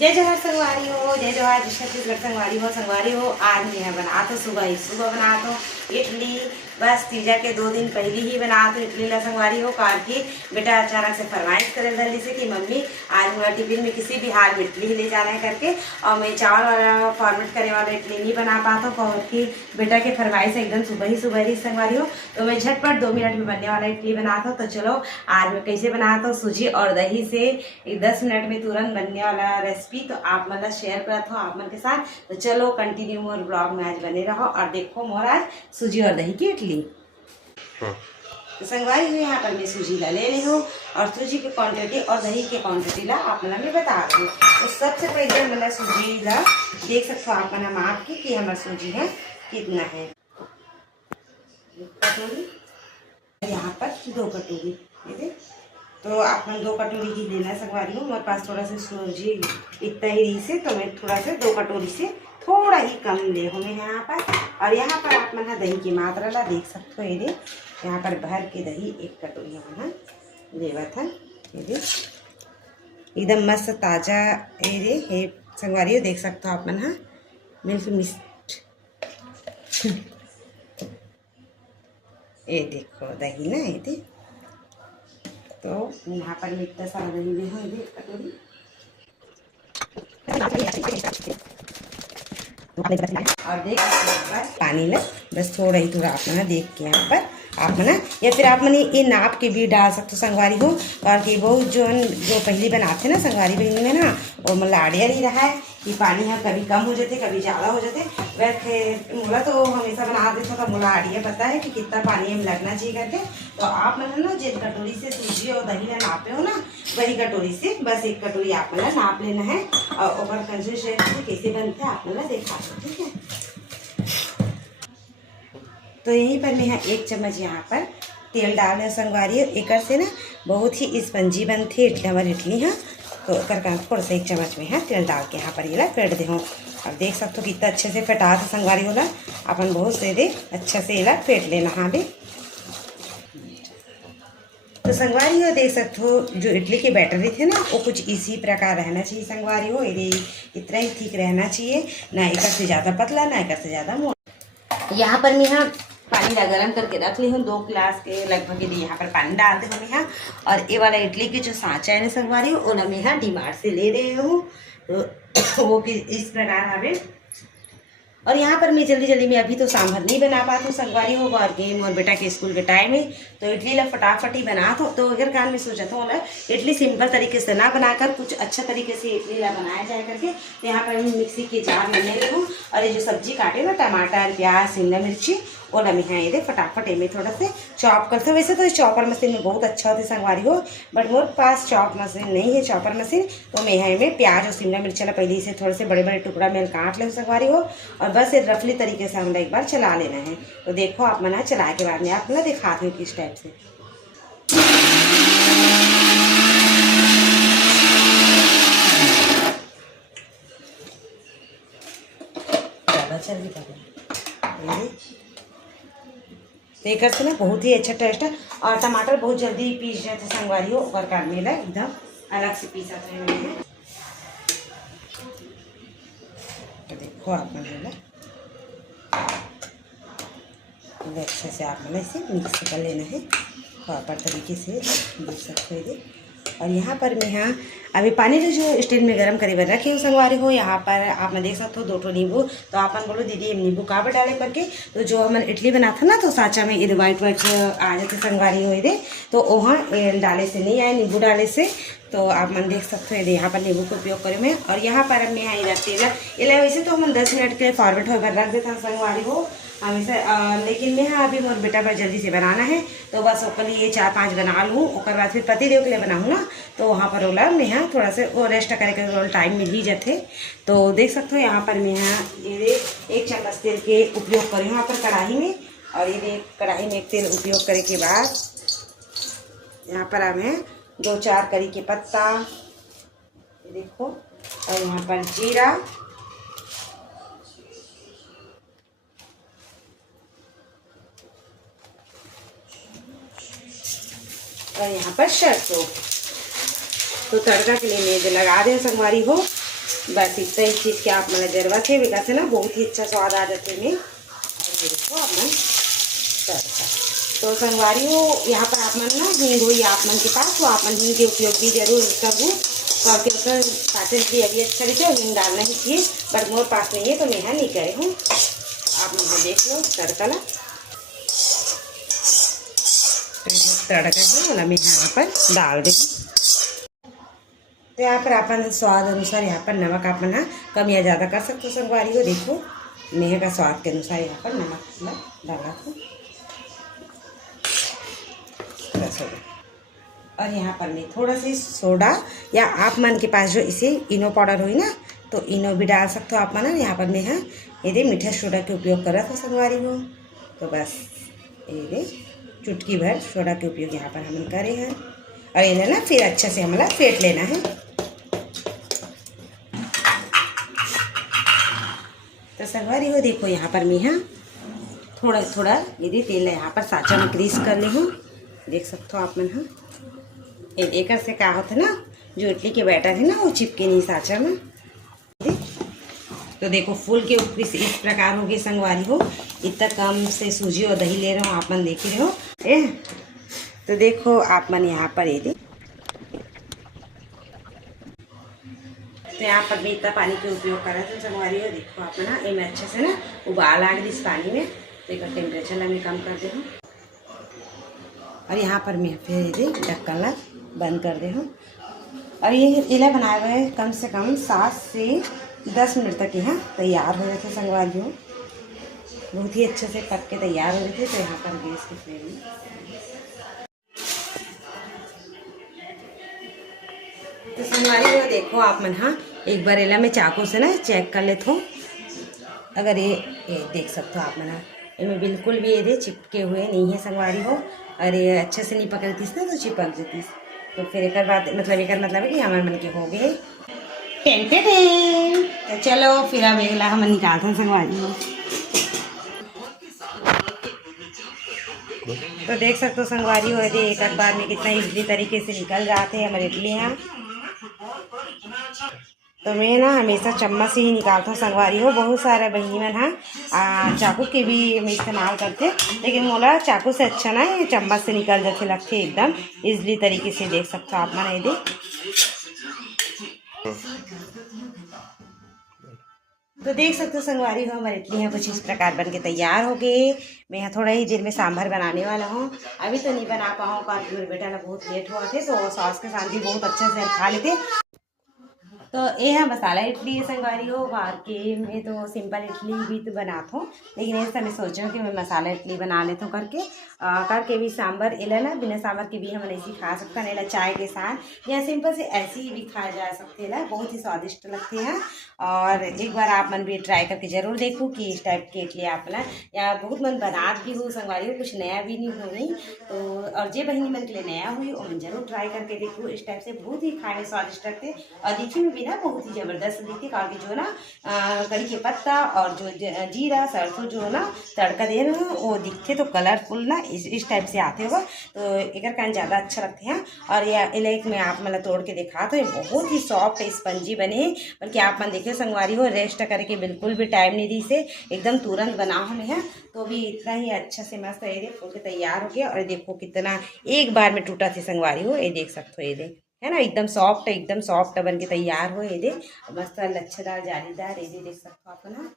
जय जोहार संगवारी हो, जय जोहार छत्तीसगढ़ संगवारी हो। आज मैं बना तो सुबह बना तो इडली। बस तीजा के 2 दिन पहले ही बना तो इडली ला संगवारी हो। कार की बेटा अचानक से फरमाइश करे जल्दी से कि मम्मी आज मेरा टिफिन में किसी भी हाल में इडली ही ले जाना है करके। और मैं चावल वाला फॉर्मेट करे वाला इडली नहीं बना पाता हूँ कि बेटा के फरमाइश एकदम सुबह ही संगवारी हो। तो मैं झटपट 2 मिनट में बनने वाला इडली बनाता हूँ। तो चलो आज मैं कैसे बनाता हूँ सूजी और दही से 10 मिनट में तुरंत बनने वाला रेसिपी। तो आप मतलब शेयर करता हूँ आप मन के साथ। तो चलो कंटिन्यू मोर ब्लॉग में आज बने रहो और देखो मोर आज सूजी और दही की इडली। तो संगवारी हुई यहाँ पर मैं सूजी ला ले रही हूँ और सूजी की क्वांटिटी और दही की क्वांटिटी ला आप मतलब मैं बता रही हूँ। तो सबसे पहले मतलब सूजी ला देख सकते हो आप मतलब माप की कि हमारा सूजी है कितना है। कटोरी यहाँ पर 2 कटोरी तो आप 2 कटोरी ही लेना संगवारी हो। मेरे पास थोड़ा सा सूजी इतना ही रही से तो मैं थोड़ा सा 2 कटोरी से थोड़ा ही कम ले हूँ मैं यहाँ पर। और यहाँ पर आप मन दही की मात्रा ला देख सकते हो। ये यहाँ पर भर के दही 1 कटोरी हम लेवा था। ये एकदम मस्त ताज़ा ये संगवारी हो देख सकते हो आप मन बिल्कुल मिस्ट। ये देखो दही ना ये तो यहाँ पर इतना सारा दही में है 1 कटोरी। और देख पानी ना बस थोड़ा ही थोड़ा आप देख के यहाँ पर आप मना या फिर आप मने ये नाप के भी डाल सकते हो संगवारी हो। और कि बहुत जो पहली बनाते ना संगवारी बहनी में ना वो मतलब आड़िया नहीं रहा है कि पानी है कभी कम हो जाते कभी ज़्यादा हो जाते। वैसे मोला तो हमेशा बना देता था मोला आड़िया पता है कि कितना पानी हमें लगना चाहिए करके। तो आप मतलब ना जिस कटोरी से सूजी और दही नापे हो ना वही कटोरी से बस 1 कटोरी आप मतलब नाप लेना है। और ओवर कंसिस्टेंसी कैसे बनते हैं आप मतलब देखा दो ठीक है। तो यहीं पर मैं यहाँ 1 चम्मच यहाँ पर तेल डाल रहे संगवारी एक से ना बहुत ही स्पंजी बनती है हमारी इडली। हाँ तो करके थोड़ा सा 1 चम्मच में यहाँ तेल डाल के यहाँ पर ये फेंट दे हूँ। और देख सकते हो कितना अच्छे से फेटा था संगवारी होला अपन बहुत से दे अच्छे से इला फेंट लेना। हाँ भी तो संगवारी हो देख सकते हो जो इडली के बैटर थे ना वो कुछ इसी प्रकार रहना चाहिए संगवारी हो। ये इतना ही ठीक रहना चाहिए ना एक से ज़्यादा पतला ना एक से ज़्यादा मोटा। यहाँ पर मैं यहाँ पानी ला गरम करके रख ली हूँ 2 गिलास के लगभग यदि यहाँ पर पानी डालते हूँ यहाँ। और ये वाला इडली की जो सांचा है ना संगवारी हो वो मैं यहाँ डीमार्ट से ले रही हूँ। तो वो कि इस प्रकार हमें। और यहाँ पर मैं जल्दी में अभी तो सांभर नहीं बना पाती हूँ संगवारी हो और गेम और बेटा के स्कूल के टाइम में तो इडली ला फटाफट ही बना तो अगर कान में सोचा था ना इडली सिंपल तरीके से ना बनाकर कुछ अच्छा तरीके से इडली ला बनाया जाए करके। तो यहाँ पर मैं मिक्सी के जार में ले लूँ और ये जो सब्जी काटे ना टमाटर प्याज शिमला मिर्ची वो लम्हे हैं ये फटाफट में थोड़ा से चॉप करते। वैसे तो चॉपर मशीन में बहुत अच्छा होता है संगवारी हो but more pass chop machine नहीं है चॉपर मशीन। तो मैं यहाँ में प्याज और शिमला मिर्च ला पहले से थोड़े से बड़े टुकड़ा में काट ले संगवारी हो। और बस ये रफली तरीके से हम एक बार चला लेना है। तो देखो आप मना चला के बाद में आप ना दिखाते हो किस टाइप से। तो एक से ना बहुत ही अच्छा टेस्ट है और टमाटर बहुत जल्दी पीस जाते संगवारी हो और काटने ला एकदम अलग से पीसा है। तो देखो आप अच्छे से आप इसे मिक्स कर लेना है प्रॉपर तरीके से देख सकते हो। और यहाँ पर मैं यहाँ अभी पानी जो स्टील में गर्म करे बन रखे हूँ संगवारी हो। यहाँ पर आप देख सकते हो 2 ठो नींबू। तो आप बोलो दीदी नींबू काबर डाले करके। तो जो हम इडली बना था ना तो साचा में ये वाइट आ जाते संगवारी हो ये तो वहाँ डाले से नहीं आए नींबू डाले से। तो आप मन देख सकते हो यहाँ पर नींबू का उपयोग करें मैं। और यहाँ पर अब मैं यहाँ तेल वैसे तो हम 10 मिनट के लिए फॉर्मेट होकर रख देता हूँ संगवारी हो हमेशा। लेकिन मैं हाँ अभी मोर बेटा पर जल्दी से बनाना है तो बस ओकर लिए 4-5 बना लूँ और बाद फिर पतिदेव के लिए बनाऊँ ना तो वहाँ पर ओला मैं यहाँ थोड़ा सा वो रेस्ट करके टाइम मिल ही जाते। तो देख सकते हो यहाँ पर मैं यहाँ ये 1 चम्मच तेल के उपयोग करी हूँ यहाँ पर कढ़ाई में। और ये कढ़ाई में तेल उपयोग करे के बाद यहाँ पर हमें 2-4 करी के पत्ता देखो और यहाँ पर जीरा और यहाँ पर सरसों। तो तड़का के लिए मैं लगा दें संगवारी हो बस इतना ही चीज़ की आप मैंने जरूरत है, विकास है ना बहुत ही अच्छा स्वाद आ जाते में। और ये देखो आप मन तड़का। तो संगवारी हो यहाँ पर आप मन ना हींग हुई आप मन के पास, तो आप मन हींग के उपयोग भी जरूर करूँ क्योंकि उसका पाचन क्रिया भी अच्छा रहती है और हींग डालना ही चाहिए, बट मोर पास नहीं है तो मैं यहाँ नहीं करे हूँ। आप मुझे देख लो तड़का ला तड़का है वाला मैं यहाँ पर डाल दूँ। तो यहाँ पर अपन स्वाद अनुसार यहाँ पर नमक अपन हाँ कम या ज़्यादा कर सकते हो संगवारी हो। देखो मैं का स्वाद के अनुसार यहाँ पर नमक डाला हूँ और यहाँ पर मैं थोड़ा सा सोडा या आप मन के पास जो इसे इनो पाउडर हुई ना तो इनो भी डाल सकते हो आप मन। यहाँ पर मैं हाँ ये मीठा सोडा के उपयोग कर रहा था संगवारी हो, तो बस ये चुटकी भर सोडा के उपयोग यहाँ पर हम करे हैं और इन्हें ना फिर अच्छे से हमें फेंट लेना है। तो संगवारी हो देखो यहाँ पर मैं हाँ थोड़ा थोड़ा यदि तेल यहाँ पर साँचा में ग्रीस कर ली हूँ, देख सकते हो आप मन। हाँ एक से क्या होता है ना जो इडली के बैटर है ना वो चिपके नहीं साँचा में। तो देखो फूल के ऊपर इस प्रकार हो गए संगवारी हो। इतना कम से सूजी और दही ले रहा हूँ, आप मन देख रहे हो तो देखो आप मन यहाँ पर ये तो यहाँ पर भी इतना पानी के उपयोग कर रहा था संगवारी हो। देखो आप ना ये मैं अच्छे से ना उबाल आ गई इस पानी में, तो एक टेम्परेचर मैं कम कर दे हूँ और यहाँ पर मैं फिर ये ढक्कन ला बंद कर दे हूँ। और ये इला बनाए हुए कम से कम 7 से 10 मिनट तक यहाँ तैयार हो रहे थे संगवारी हो, बहुत ही अच्छे से पक के तैयार हो रहे थे। तो यहाँ पर गैस की फ्लेम तो संगवारी हो देखो आप मन। हाँ एक बार इला मैं चाकू से ना चेक कर लेता हूँ, अगर ये देख सकते हो आप मन इनमें बिल्कुल भी ये चिपके हुए नहीं है संगवारी हो और ये अच्छे से नहीं पकड़ती ना तो चिपक जाती। तो फिर एक बात मतलब है कि हमारे मन के हो गए टेंटे तो चलो फिर अब अगला हम निकालते हैं संगवारी हो। तो देख सकते हो संगवारी हो एक बार में कितना इजली तरीके से निकल जाते हैं हमारे इडली यहाँ। तो मैं ना हमेशा चम्मच से ही निकालता हूँ संगवारी हो। बहुत सारे बहनी मन हाँ चाकू के भी हम इस्तेमाल करते, लेकिन मोला चाकू से अच्छा ना ये चम्मच से निकल जाते लगते एकदम इजली तरीके से। देख सकते हो आप मन ये तो देख सकते हो संगवारी हो हमारे इडली यहाँ कुछ इस प्रकार बन के तैयार हो गए। मैं यहाँ थोड़ा ही देर में सांभर बनाने वाला हूँ, अभी तो नहीं बना पाऊँ क्योंकि मेरे बेटा ना बहुत लेट हुआ थे तो सॉस के साथ भी बहुत अच्छे से खा लेते। तो ये है मसाला इडली है संगवारी हो। वाकई में तो सिंपल इडली भी तो बनाता हूँ, लेकिन ऐसा मैं सोच रही हूँ कि मैं मसाला इडली बना लेता हूँ करके भी सांभर इला ना बिना सांभर के भी हम ऐसे खा सकते हैं, चाय के साथ या सिंपल से ऐसे ही भी खाया जा सकते हैं, बहुत ही स्वादिष्ट लगते हैं। और एक बार आप मन भी ट्राई करके ज़रूर देखो कि इस टाइप की इडली आप ना या बहुत मन बनात भी हो संगवारी हो, कुछ नया भी नहीं होगी। तो और जे बहनी मन के लिए नया हुई और मन जरूर ट्राई करके देखो, इस टाइप से बहुत ही खाने स्वादिष्ट लगते और दिखने में भी ना बहुत ही ज़बरदस्त दिखती। क्योंकि जो ना कड़ी के पत्ता और जो जीरा सरसों जो ना तड़का दे रहे हो वो दिखते तो कलरफुल ना इस टाइप से आते होगा, तो एक कान ज़्यादा अच्छा लगते हैं। और यह इलाइक में आप मतलब तोड़ के दिखा तो ये बहुत ही सॉफ्ट स्पंजी बने, बल्कि आप मन देखिए संगवारी हो रेस्ट करके बिल्कुल भी टाइम नहीं दी से एकदम तुरंत बनाओ हमें है तो भी इतना ही अच्छा से मस्त ये फूल के तैयार हो गया। और देखो कितना एक बार में टूटा थी संगवारी हो, ये देख सकते हो, ये देख है ना एकदम सॉफ्ट बन के तैयार हो। ये देख मस्त लच्छेदार जालीदार, ये देख सकते हो आप ना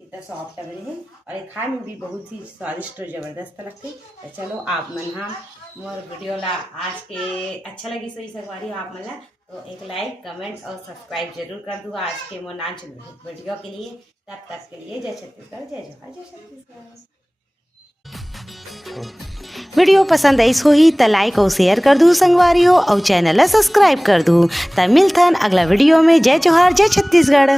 कितना सॉफ्ट बने हैं और ये खाने में भी बहुत ही स्वादिष्ट और ज़बरदस्त लगते। तो चलो आप मन हाँ मोर वीडियो ला आज के अच्छा लगी सही संगवारी आप मन ला तो एक लाइक कमेंट और सब्सक्राइब जरूर कर दूँ आज के मोर नाच वीडियो के लिए। तब तक के लिए जय छत्तीसगढ़, जय जोहार, जय छत्तीसगढ़। वीडियो पसंद आई होही तो लाइक और शेयर कर दूँ संगवारी हो और चैनल सब्सक्राइब कर दूँ। तब मिलथन अगला वीडियो में। जय जोहार, जय छत्तीसगढ़।